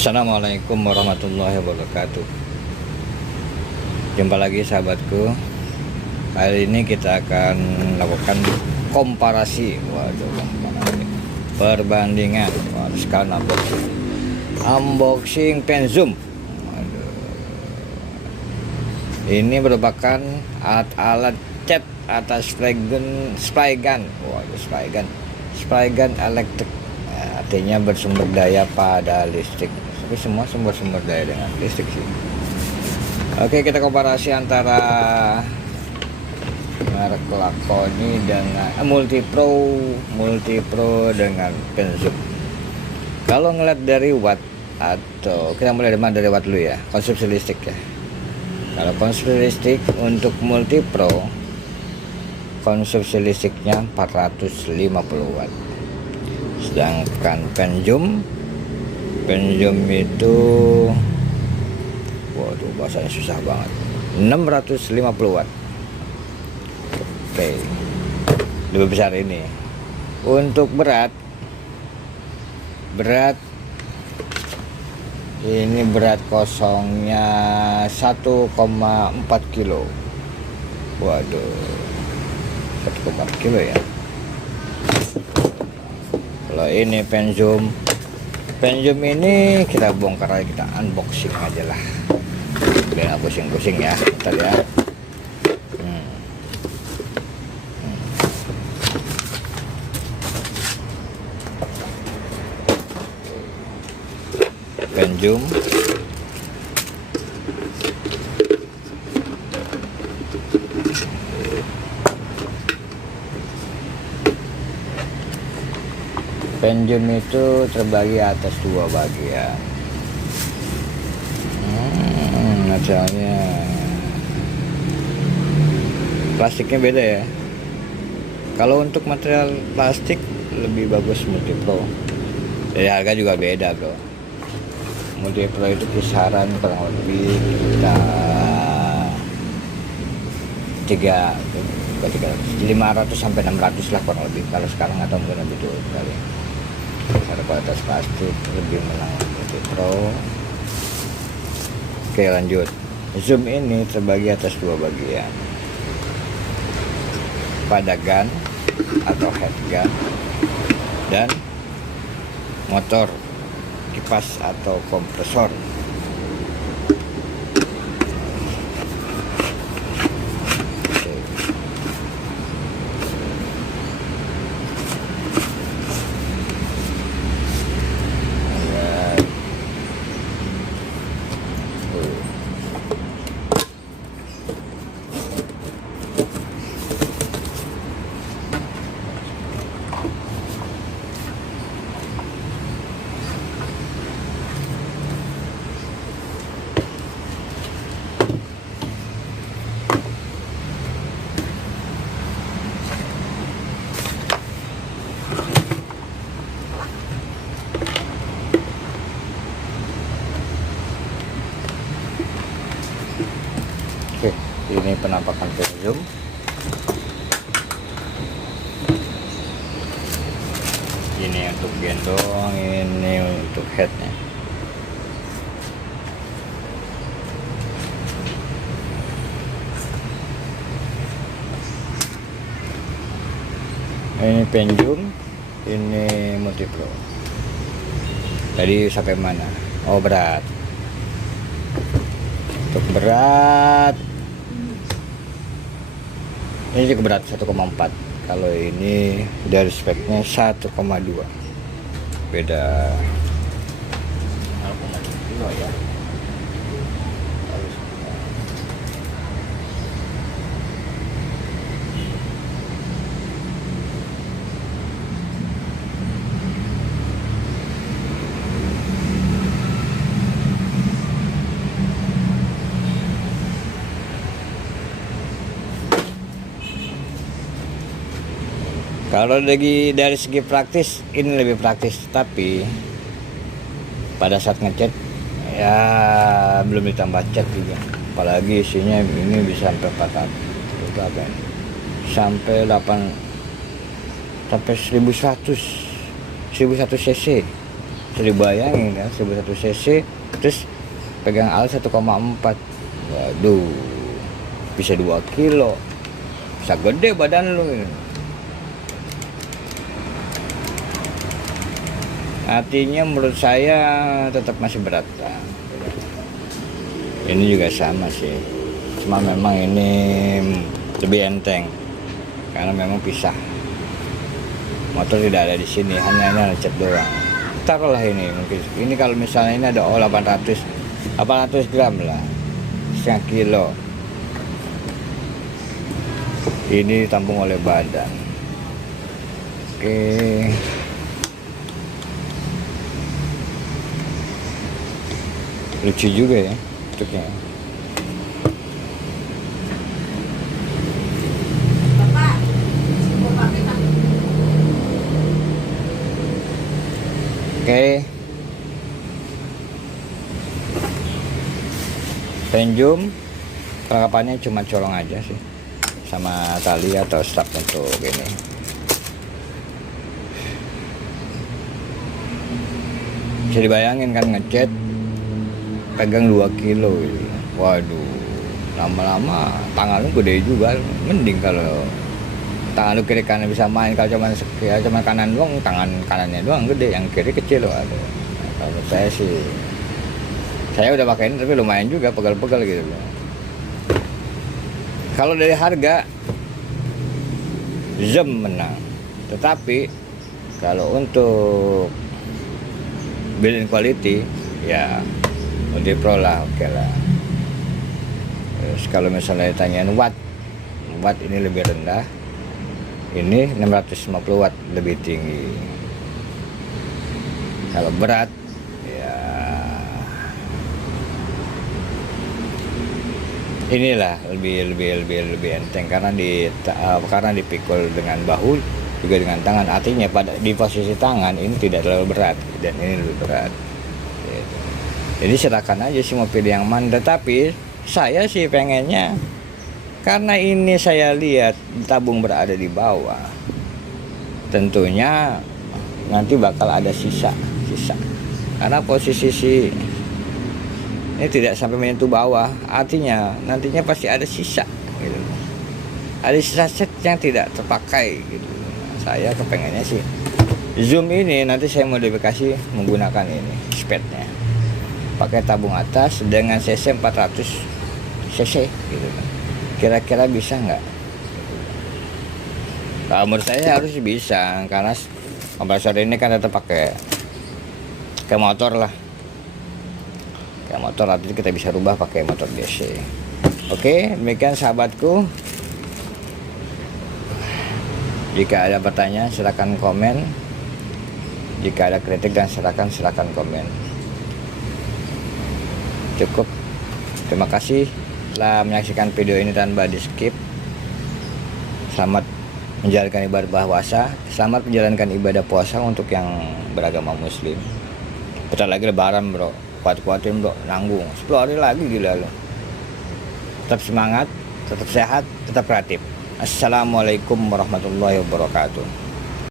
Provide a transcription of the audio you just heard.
Assalamualaikum warahmatullahi wabarakatuh. Jumpa lagi sahabatku. Kali ini kita akan lakukan komparasi. Perbandingan. Sekarang unboxing pen zoom. Ini merupakan alat-alat cat atas spray gun. Spray gun elektrik. Artinya bersumber daya pada listrik. Tapi semua sumber daya dengan listrik sih. Oke, kita komparasi antara merek Lakoni dengan Multipro dengan pen zoom. Kalau ngeliat dari watt, atau kita mulai dari watt dulu ya, konsumsi listrik ya. Kalau konsumsi listrik untuk Multipro, konsumsi listriknya 450 watt. Sedangkan pen zoom itu, waduh bahasanya susah banget, 650 watt. Oke, lebih besar ini. Untuk berat ini berat kosongnya 1,4 kilo. Waduh, 1,4 kilo ya. Kalau ini pen zoom ini kita bongkar aja, kita unboxing aja lah, biar nggak pusing-pusing ya. Bentar ya. Pen zoom itu terbagi atas dua bagian. Misalnya plastiknya beda ya. Kalau untuk material plastik lebih bagus Multipro. Dari harga juga beda bro. Multipro itu kisaran kurang lebih kita 500 sampai 600 lah kurang lebih. Kalau sekarang atau mungkin lebih dulu kali. Ada kualitas plastik lebih menang Multipro. Oke, lanjut. Zoom ini terbagi atas dua bagian, pada gun atau head gun dan motor kipas atau kompresor. Oke, ini penampakan pen zoom. Ini untuk gendong, ini untuk headnya. Ini pen zoom, ini Multipro. Tadi sampai mana? Oh, berat. Untuk berat ini juga berat 1,4. Kalau ini dari speknya 1,2, beda 0,2 ya. Kalau dari segi praktis ini lebih praktis, tapi pada saat ngecat ya belum ditambah cat juga. Apalagi isinya ini bisa sampai 400, sampai 1100 cc Jadi bayangin kan 1001 cc terus pegang alat 1,4. Waduh, bisa 2 kilo, bisa gede badan lu ini. Artinya menurut saya tetap masih berat lah. Ini juga sama sih, cuma memang ini lebih enteng karena memang pisah. Motor tidak ada di sini, hanya lecet doang. Taruhlah ini mungkin. Ini kalau misalnya ini ada 800 gram lah, setengah kilo. Ini ditampung oleh badan. Oke. Lucu juga ya bentuknya. Oke. Penjum perlengkapannya cuma colong aja sih, sama tali atau strap untuk ini. Bisa dibayangin kan ngecat pegang 2 kilo gitu. Waduh, lama-lama tangan lu gede juga. Mending kalau tangan lu kiri kanan bisa main. Kalau cuma kanan doang, tangan kanannya doang gede, yang kiri kecil. Waduh, kalau saya sih, saya udah pakai ini tapi lumayan juga, pegal-pegal gitu loh. Kalau dari harga, Zoom menang. Tetapi kalau untuk build quality, ya Multipro lah, oke lah. Terus kalau misalnya ditanyain watt ini lebih rendah, ini 650 watt lebih tinggi. Kalau berat, ya inilah lebih enteng karena dipikul dengan bahu juga dengan tangan. Artinya di posisi tangan ini tidak terlalu berat dan ini lebih berat. Jadi silakan aja sih mau pilih yang mana. Tetapi saya sih pengennya, karena ini saya lihat tabung berada di bawah, tentunya nanti bakal ada sisa. Karena posisi ini tidak sampai menyentuh bawah, artinya nantinya pasti ada sisa gitu. Ada sisa set yang tidak terpakai gitu. Saya kepengennya sih Zoom ini nanti saya modifikasi menggunakan ini spednya, pakai tabung atas dengan cc 400 cc gitu. Kira-kira bisa nggak? Kalau menurut saya harus bisa, karena kompresor ini kan tetap pakai kayak motor lah, kayak motor. Nanti kita bisa rubah pakai motor DC. Oke, demikian sahabatku. Jika ada pertanyaan silakan komen, jika ada kritik dan silakan komen. Cukup. Terima kasih telah menyaksikan video ini tanpa di skip. Selamat menjalankan ibadah puasa. Selamat menjalankan ibadah puasa untuk yang beragama muslim. Bentar lagi lebaran bro, kuat-kuatin bro, nanggung 10 hari lagi, gila lo. Tetap semangat, tetap sehat, tetap kreatif. Assalamualaikum warahmatullahi wabarakatuh.